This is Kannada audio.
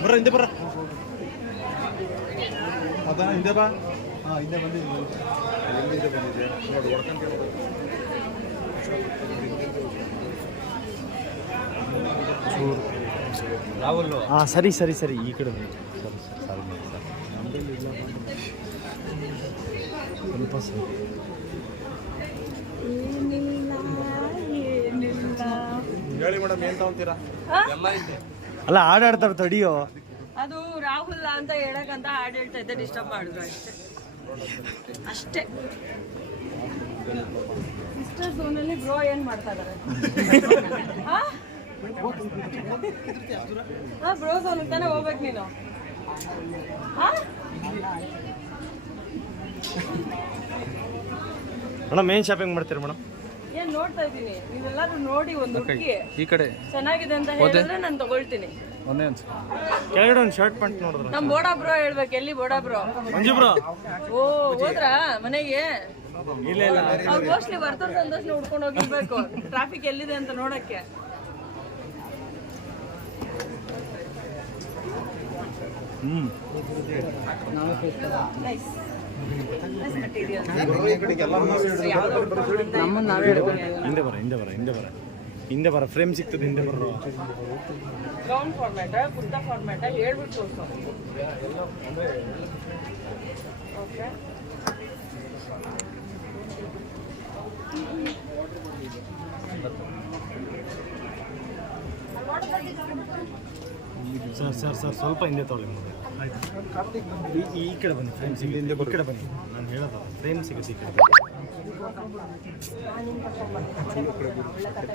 ಬರ್ರ ಹಿಂದೆ ಬರ್ರ ಅದ ಹಿಂದೆ ಬಾ. ಹಾಂ ಹಿಂದೆ ಬಂದಿದೆ ಎಲ್ಲಿಂದ ಬಂದಿದೆ ನೋಡಿ ಹೊಡ್ಕೊಂತ ರಾಹುಲ್. ಹಾಂ ಸರಿ ಸರಿ ಸರಿ ಈ ಕಡೆ ಬನ್ನಿ. ಸರಿ ಸರಿ ಸರ್ ಸ್ವಲ್ಪ ಸರಿ. ಹೇಳಿ ಮೇಡಮ್ ಏನು ತಗೊಂತೀರಾ? ಎಲ್ಲ ಇದೆ. ಅಲ್ಲ ಆಡಾಡ್ತಾರೆ ತಡಿಯೋ. ಅದು ರಾಹುಲ್ ಅಂತ ಹೇಳಕ್ಕಂತ ಹಾಡು ಹೇಳ್ತಾ ಇದ್ದೆ, ಡಿಸ್ಟರ್ಬ್ ಮಾಡಿದ್ರು ಅಷ್ಟೇ ಅಷ್ಟೇ. ಸಿಸ್ಟರ್ ಝೋನಲ್ಲಿ ಬ್ರೋ ಏನ್ ಮಾಡ್ತಾ ಇದಾರೆ? ಬ್ರೋ ಝೋನ್ ತಾನೇ ಹೋಗ್ಬೇಕು ನೀನು. ಮೇಡಮ್ ಏನು ಶಾಪಿಂಗ್ ಮಾಡ್ತೀರಿ ಮೇಡಮ್? ಏನ್ ನೋಡ್ತಾ ಇದ್ದೀನಿ, ನೀವೆಲ್ಲರೂ ನೋಡಿ ಒಂದು ಹುಡುಗಿ ಈ ಕಡೆ ಚೆನ್ನಾಗಿದೆ ಅಂತ ಹೇಳಿದ್ರೆ ನಾನು ತಗೊಳ್ತೀನಿ. ಒಂದೇ ಕೆಳಗಡೆ ಒಂದು ಶರ್ಟ್ ಪ್ಯಾಂಟ್ ನೋಡಿದ್ರೆ ನಮ್ ಬೋಡಾ ಬ್ರೋ ಹೇಳ್ಬೇಕು. ಎಲ್ಲಿ ಬೋಡಾ ಬ್ರೋ? ಮಂಜು ಬ್ರೋ. ಓ ಹೋದ್ರಾ ಮನೆಗೆ? ಇಲ್ಲ ಇಲ್ಲ ಅವ್ರು ಮೋಸ್ಟ್ಲಿ ಬರ್ತವ್ರ ಸಂತೋಷ ಹುಡ್ಕೊಂಡು ಹೋಗಿರ್ಬೇಕು ಟ್ರಾಫಿಕ್ ಎಲ್ಲಿದೆ ಅಂತ ನೋಡಕ್ಕೆ. Nice nice material. ನಮ್ಮನ್ನ ನಾವೇ ಹೇಳ್ಬೇಕು. ಹಿಂದೆ ಬರ ಹಿಂದೆ ಬರ ಹಿಂದೆ ಬರ ಹಿಂದೆ ಬರ ಫ್ರೇಮ್ ಸಿಗ್ತದೆ ಹಿಂದೆ ಬರೋ. ಗೌನ್ ಫಾರ್ಮ್ಯಾಟ ಕುರ್ತಾ ಫಾರ್ಮ್ಯಾಟ ಹೇಳ್ಬಿಟ್ಟು ತೋರಿಸು. ಓಕೆ ಸರ್ ಸರ್ ಸರ್ ಸ್ವಲ್ಪ ಹಿಂದೆ ತೊಗೊಳ್ಳಿ. ಈ ಕಡೆ ಬನ್ನಿ, ಫ್ರೇಮ್ ಸಿಗುತ್ತೆ. ಈ ಕಡೆ ಬನ್ನಿ, ನಾನು ಹೇಳೋದು ಫ್ರೇಮ್ ಸಿಗುತ್ತೆ ಈ ಕಡೆ. ಒಳ್ಳೆ ಕತೆ